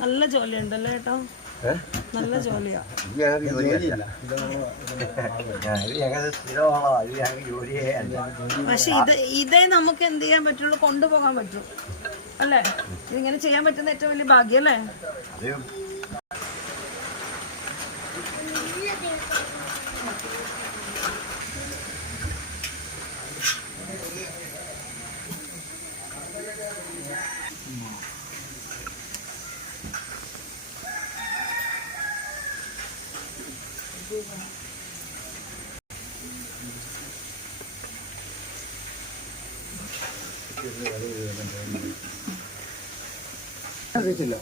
നല്ല ജോലിയുണ്ടല്ലേ ഏട്ടാ? നല്ല ജോലിയാ. പക്ഷെ ഇതേ നമുക്ക് എന്ത് ചെയ്യാൻ പറ്റുള്ളൂ, കൊണ്ടുപോകാൻ പറ്റും അല്ലേ? ഇതിങ്ങനെ ചെയ്യാൻ പറ്റുന്ന ഏറ്റവും വലിയ ഭാഗ്യം അല്ലേ? അറിയത്തില്ല.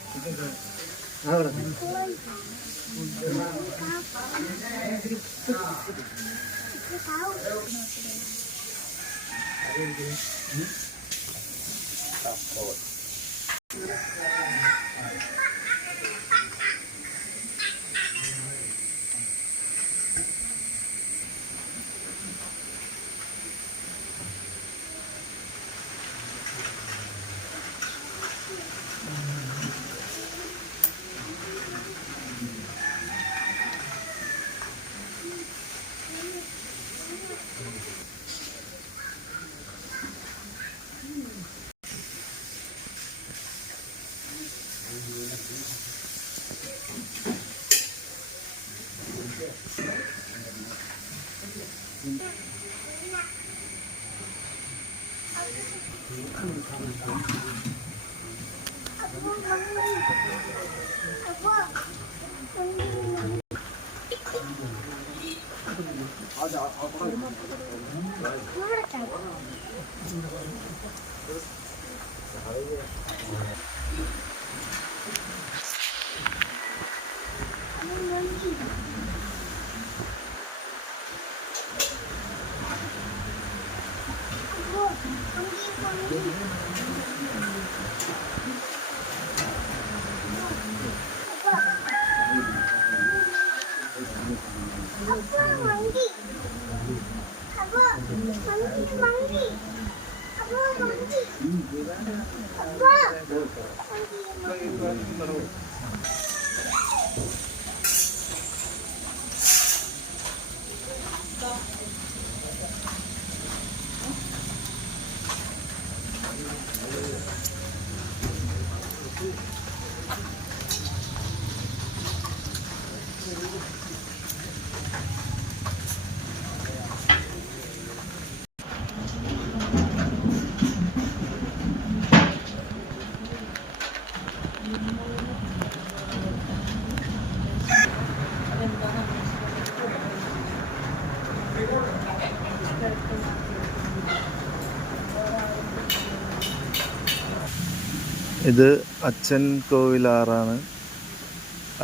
ഇത് അച്ഛൻ കോവിലാറാണ്.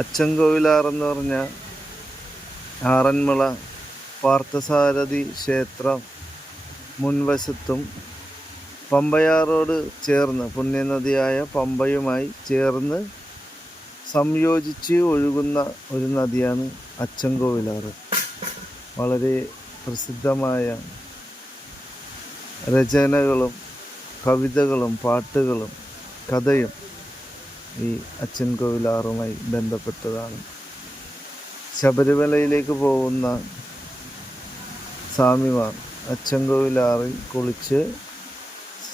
അച്ഛൻ കോവിലാറെന്ന് പറഞ്ഞാൽ ആറന്മുള പാർത്ഥസാരഥി ക്ഷേത്രം മുൻവശത്തും പമ്പയാറോട് ചേർന്ന് പുണ്യനദിയായ പമ്പയുമായി ചേർന്ന് സംയോജിച്ച് ഒഴുകുന്ന ഒരു നദിയാണ് അച്ഛൻ കോവിലാറ്. വളരെ പ്രസിദ്ധമായ രചനകളും കവിതകളും പാട്ടുകളും കഥയും ഈ അച്ഛൻ കോവിലാറുമായി ബന്ധപ്പെട്ടതാണ്. ശബരിമലയിലേക്ക് പോകുന്ന സ്വാമിമാർ അച്ഛൻ കോവിലാറിൽ കുളിച്ച്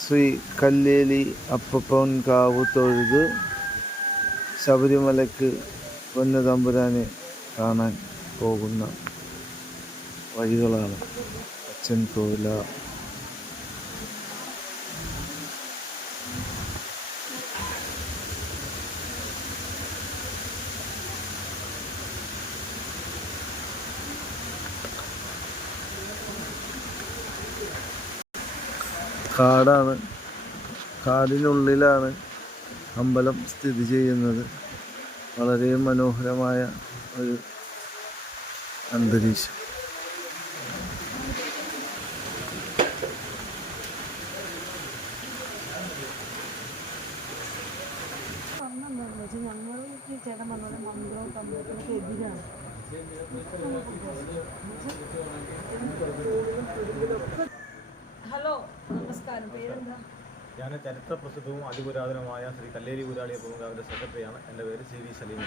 ശ്രീ കല്ലേലി അപ്പപ്പൻ കാവ് തൊഴുത് ശബരിമലയ്ക്ക് പൊന്നുതമ്പുരാനെ കാണാൻ പോകുന്ന വഴികളാണ് അച്ഛൻ കോവിലാർ. കാടാണ്, കാടിനുള്ളിലാണ് അമ്പലം സ്ഥിതി ചെയ്യുന്നത്. വളരെ മനോഹരമായ ഒരു അന്തരീക്ഷം. ഈ ചേട്ടൻ പറഞ്ഞ മന്ത്രവും തന്ത്രത്തിനൊക്കെ എതിരാണ്. ഹലോ, നമസ്കാരം. പേരെന്താ? ഞാൻ ചരിത്ര പ്രസിദ്ധവും അതിപുരാതനമായ ശ്രീ കല്ലേരി ഊരാളി പൂങ്കാവിൻ്റെ സെക്രട്ടറിയാണ്. എൻ്റെ പേര് CV സലീം.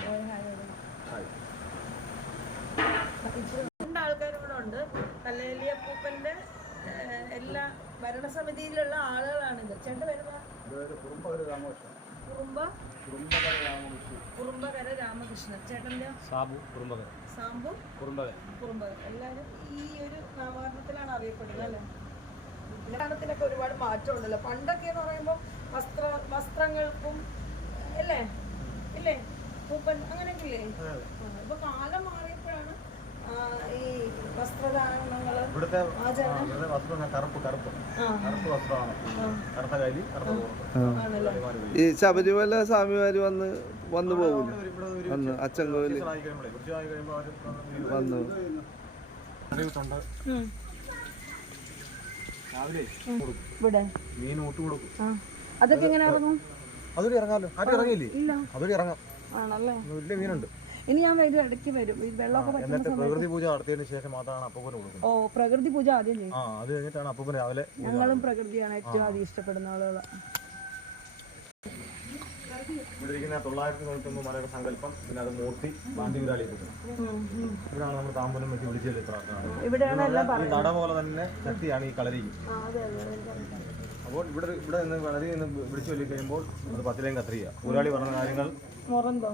രണ്ടാൾക്കാരും കൂടെ ഉണ്ട്. കല്ലേലിയപ്പൂപ്പൻ്റെ എല്ലാ ഭരണസമിതിയിലുള്ള ആളുകളാണിത്. ചേട്ടൻ്റെ പേരെന്താ? കുറുമ്പകര രാമകൃഷ്ണൻ. ചേട്ടൻ്റെ സാബു കുറുമ്പകര. സാമ്പു കുറുമ്പകര. എല്ലാവരും ഈ ഒരു നാമകരണത്തിലാണ് അറിയപ്പെടുന്നത് അല്ലേ? നാമത്തിനൊക്കെ ഒരുപാട് മാറ്റമുണ്ടല്ലോ. പണ്ടൊക്കെ എന്ന് പറയുമ്പോൾ വസ്ത്രങ്ങൾക്കും അല്ലേ ഇല്ലേ പൂപ്പൻ അങ്ങനെയൊക്കെ ഇല്ലേ? ഇപ്പൊ കാലം മാറിയപ്പോഴാണ് ഈ വസ്ത്രധാരണങ്ങള് വസ്ത്രം കറുപ്പ് വസ്ത്രമാണ്. കറുത്ത കൈലി ഈ ശബരിമല സ്വാമിമാര് വന്നു പോകില്ല അന്ന് അച്ചൻകോവില് വന്നു. ഇവിടെ മീൻ ഊട്ട് കൊടുക്കും. അതൊക്കെ എങ്ങനെ ഇറങ്ങും? അതൊരു ഇറങ്ങാമല്ലോ. ആരും ഇറങ്ങിയില്ലേ? അതൊരു ഇറങ്ങാം. ആണല്ലേ? വലിയ മീനുണ്ട്. ഇനി ഞാൻ വരും, ഇടയ്ക്ക് വരും. ഈ വെള്ളമൊക്കെ എന്നിട്ട് പ്രകൃതി പൂജ നടത്തിയതിനു ശേഷം മാത്രമാണ് അപ്പൂപ്പന് കൊടുക്കുന്നത്. ഓ, പ്രകൃതി പൂജ ആദ്യം ചെയ്യും. അത് കഴിഞ്ഞിട്ടാണ് അപ്പൂപ്പന് രാവിലെ. ഞങ്ങളും പ്രകൃതിയാണ് ഏറ്റവും ആദ്യം ഇഷ്ടപ്പെടുന്ന ആളുകൾ. ഇവിടെ ഇരിക്കുന്ന 999 മലയുടെ സങ്കല്പം, പിന്നെ അത് മൂർത്തി പാണ്ഡ്യവിരാളി ഇവിടെയാണ് നമ്മൾ താമ്പൂലം വെച്ച് വിളിച്ചത്. ഇവിടെയാണ് എല്ലാം ഈ നട പോലെ തന്നെ ശക്തിയാണ് ഈ കളരിക്ക്. അപ്പോൾ ഇവിടെ നിന്ന് കളരി നിന്ന് വിളിച്ചു ചൊല്ലി കഴിയുമ്പോൾ അത് 10 കത്രിക. ഊരാളി പറഞ്ഞ കാര്യങ്ങൾ മുറന്തോ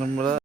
നമ്മളെ